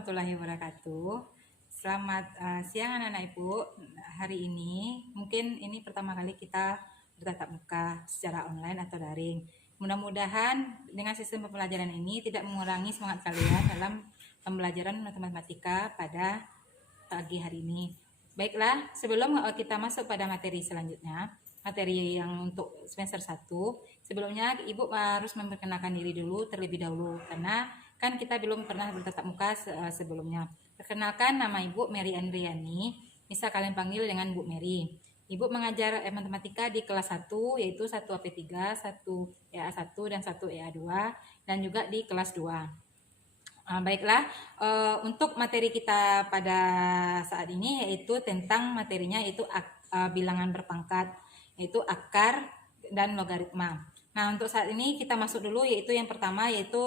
warahmatullahi wabarakatuh. Selamat siang anak-anak ibu. Hari ini mungkin ini pertama kali kita bertatap muka secara online atau daring. Mudah-mudahan dengan sistem pembelajaran ini tidak mengurangi semangat kalian dalam pembelajaran matematika pada pagi hari ini. Baiklah, sebelum kita masuk pada materi selanjutnya, materi yang untuk semester 1, sebelumnya ibu harus memperkenalkan diri dulu terlebih dahulu karena kan kita belum pernah bertatap muka sebelumnya. Perkenalkan, nama ibu Mary Andriani, bisa kalian panggil dengan Bu Mary. Ibu mengajar matematika di kelas 1 yaitu 1 AP3, 1 EA1 dan 1 EA2 dan juga di kelas 2. Baiklah, untuk materi kita pada saat ini yaitu tentang materinya yaitu bilangan berpangkat, yaitu akar dan logaritma. Nah, untuk saat ini kita masuk dulu yaitu yang pertama yaitu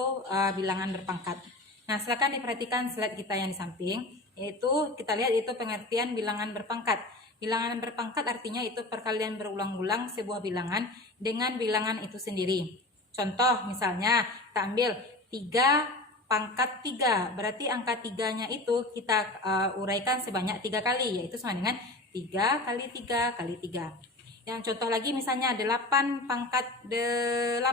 bilangan berpangkat. Nah, silakan diperhatikan slide kita yang di samping, yaitu kita lihat itu pengertian bilangan berpangkat. Bilangan berpangkat artinya itu perkalian berulang-ulang sebuah bilangan dengan bilangan itu sendiri. Contoh misalnya kita ambil 3 pangkat 3, berarti angka 3-nya itu kita uraikan sebanyak 3 kali, yaitu sama dengan 3 kali 3 kali 3. Yang contoh lagi misalnya 8 pangkat 8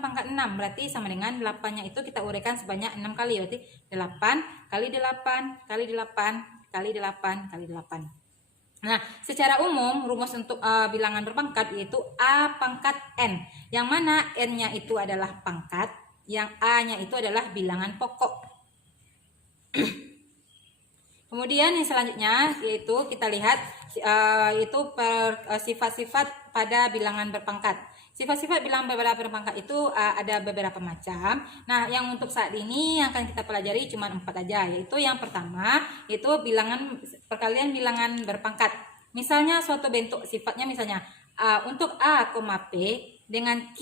pangkat 6, berarti sama dengan 8-nya itu kita uraikan sebanyak 6 kali, berarti 8 kali 8 kali 8 kali 8 kali 8. Nah, secara umum rumus untuk bilangan berpangkat yaitu A pangkat N, yang mana N-nya itu adalah pangkat, yang A-nya itu adalah bilangan pokok. Kemudian yang selanjutnya yaitu kita lihat itu sifat-sifat pada bilangan berpangkat. Sifat-sifat bilangan berpangkat itu ada beberapa macam. Nah, yang untuk saat ini yang akan kita pelajari cuma 4 aja, yaitu yang pertama yaitu perkalian bilangan berpangkat. Misalnya suatu bentuk sifatnya misalnya untuk A, P dengan Q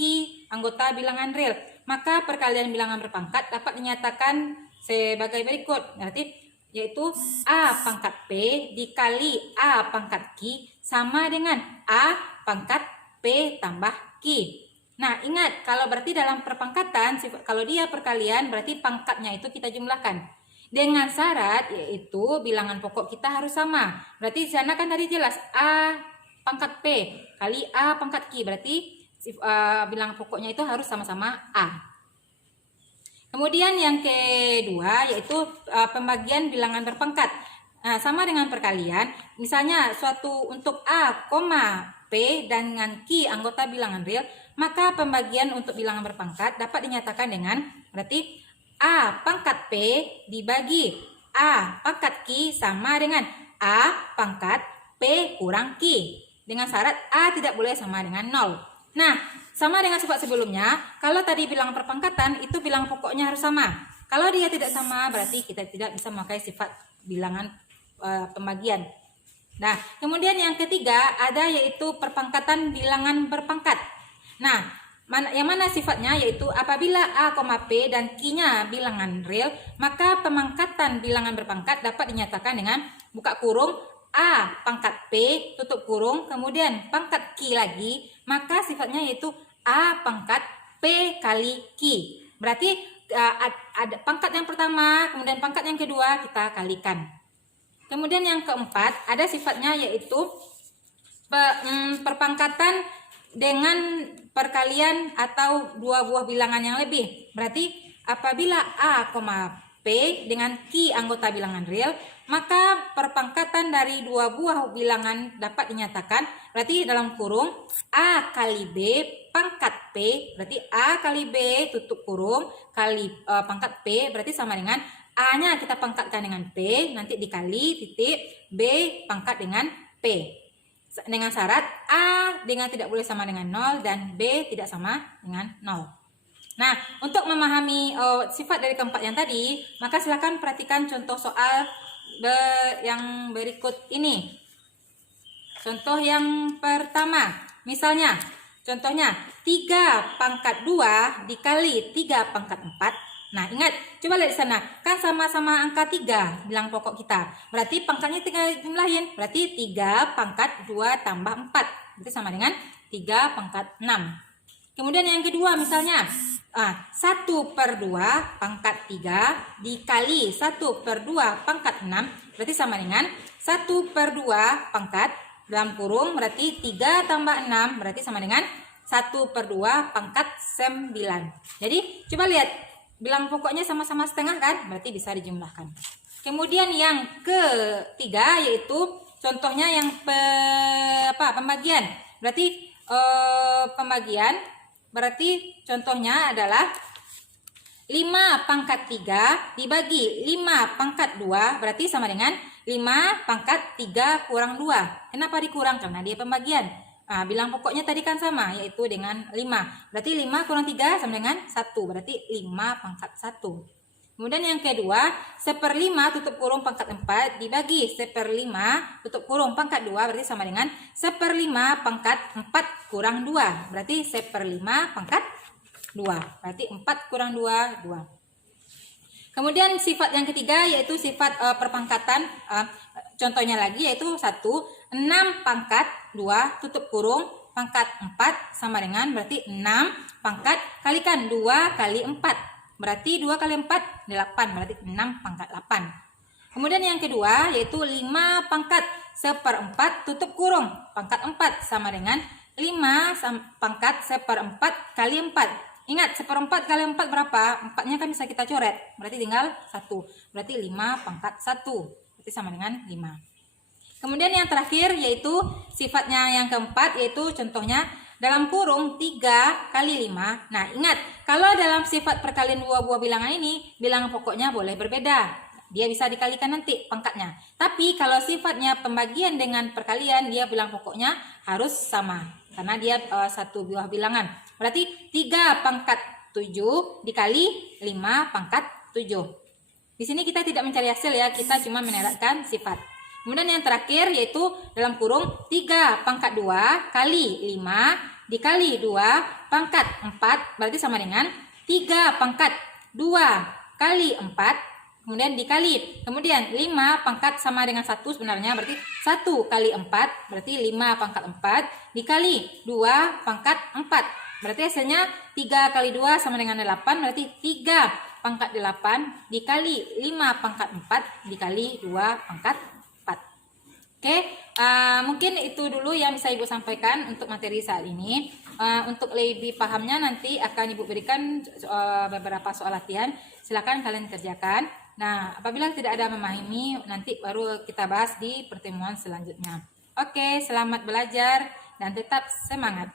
anggota bilangan real, maka perkalian bilangan berpangkat dapat dinyatakan sebagai berikut. Berarti yaitu A pangkat P dikali A pangkat Q sama dengan A pangkat P tambah Q. Nah, ingat kalau berarti dalam perpangkatan, kalau dia perkalian berarti pangkatnya itu kita jumlahkan. Dengan syarat yaitu bilangan pokok kita harus sama. Berarti di sana kan tadi jelas A pangkat P kali A pangkat Q, berarti bilangan pokoknya itu harus sama-sama A. Kemudian yang kedua yaitu pembagian bilangan berpangkat. Nah, sama dengan perkalian. Misalnya suatu untuk A, P dengan Q anggota bilangan real, maka pembagian untuk bilangan berpangkat dapat dinyatakan dengan berarti A pangkat P dibagi A pangkat Q sama dengan A pangkat P kurang Q. Dengan syarat A tidak boleh sama dengan 0. Nah, sama dengan sifat sebelumnya, kalau tadi bilangan perpangkatan itu bilangan pokoknya harus sama. Kalau dia tidak sama berarti kita tidak bisa memakai sifat bilangan pembagian. Nah, kemudian yang ketiga ada yaitu perpangkatan bilangan berpangkat. Nah, yang mana sifatnya yaitu apabila A, P dan Q-nya bilangan real, maka pemangkatan bilangan berpangkat dapat dinyatakan dengan buka kurung A pangkat P tutup kurung kemudian pangkat Q lagi, maka sifatnya yaitu A pangkat P kali Q. Berarti ada pangkat yang pertama kemudian pangkat yang kedua kita kalikan. Kemudian yang keempat ada sifatnya yaitu perpangkatan dengan perkalian atau dua buah bilangan yang lebih. Berarti apabila A, P dengan Q anggota bilangan real, maka perpangkatan dari dua buah bilangan dapat dinyatakan berarti dalam kurung A kali B pangkat P, berarti A kali B tutup kurung kali pangkat P berarti sama dengan A-nya kita pangkatkan dengan P, nanti dikali titik B pangkat dengan P. Dengan syarat A dengan tidak boleh sama dengan 0 dan B tidak sama dengan 0. Nah, untuk memahami sifat dari keempat yang tadi, maka silakan perhatikan contoh soal yang berikut ini. Contoh yang pertama, misalnya, contohnya 3 pangkat 2 dikali 3 pangkat 4. Nah, ingat, coba lihat di sana, kan sama-sama angka 3 bilangan pokok kita. Berarti pangkatnya tinggal jumlahin, berarti 3 pangkat 2 tambah 4. Itu sama dengan 3 pangkat 6. Kemudian yang kedua misalnya 1/2 pangkat 3 dikali 1/2 pangkat 6 berarti sama dengan 1/2 pangkat dalam kurung berarti 3 tambah 6 berarti sama dengan 1/2 pangkat 9. Jadi coba lihat bilangan pokoknya sama-sama setengah kan, berarti bisa dijumlahkan. Kemudian yang ketiga yaitu contohnya yang pembagian. Berarti pembagian berarti contohnya adalah 5 pangkat 3 dibagi 5 pangkat 2 berarti sama dengan 5 pangkat 3 kurang 2. Kenapa dikurang? Karena dia pembagian. Bilang pokoknya tadi kan sama, yaitu dengan 5. Berarti 5 kurang 3 sama dengan 1. Berarti 5 pangkat 1. Kemudian yang kedua, 1/5 tutup kurung pangkat 4 dibagi 1/5 tutup kurung pangkat 2 berarti sama dengan 1/5 pangkat 4 kurang 2. Berarti 1/5 pangkat 2. Berarti 4 kurang 2, 2. Kemudian sifat yang ketiga yaitu sifat perpangkatan. Contohnya lagi yaitu 6 pangkat 2 tutup kurung pangkat 4 sama dengan berarti 6 pangkat kalikan 2 kali 4. Berarti 2 kali 4, 8. Berarti 6 pangkat 8. Kemudian yang kedua yaitu 5 pangkat 1/4 tutup kurung pangkat 4 sama dengan 5 pangkat 1/4 kali 4. Ingat 1/4 kali 4 berapa? 4-nya kan bisa kita coret. Berarti tinggal 1. Berarti 5 pangkat 1. Berarti sama dengan 5. Kemudian yang terakhir yaitu sifatnya yang keempat yaitu contohnya dalam kurung 3 kali 5. Nah ingat kalau dalam sifat perkalian dua buah bilangan ini bilangan pokoknya boleh berbeda. Dia bisa dikalikan nanti pangkatnya. Tapi kalau sifatnya pembagian dengan perkalian dia bilang pokoknya harus sama. Karena dia satu buah bilangan. Berarti 3 pangkat 7 dikali 5 pangkat 7. Di sini kita tidak mencari hasil ya, kita cuma menerapkan sifat. Kemudian yang terakhir yaitu dalam kurung 3 pangkat 2 kali 5 dikali 2 pangkat 4 berarti sama dengan 3 pangkat 2 kali 4 kemudian dikali. Kemudian 5 pangkat sama dengan 1 sebenarnya berarti 1 kali 4 berarti 5 pangkat 4 dikali 2 pangkat 4. Berarti hasilnya 3 kali 2 sama dengan 8 berarti 3 pangkat 8 dikali 5 pangkat 4 dikali 2 pangkat 4. Oke, mungkin itu dulu yang bisa Ibu sampaikan untuk materi saat ini. Untuk lebih pahamnya nanti akan Ibu berikan beberapa soal latihan. Silakan kalian kerjakan. Nah, apabila tidak ada memahami, nanti baru kita bahas di pertemuan selanjutnya. Oke, selamat belajar dan tetap semangat.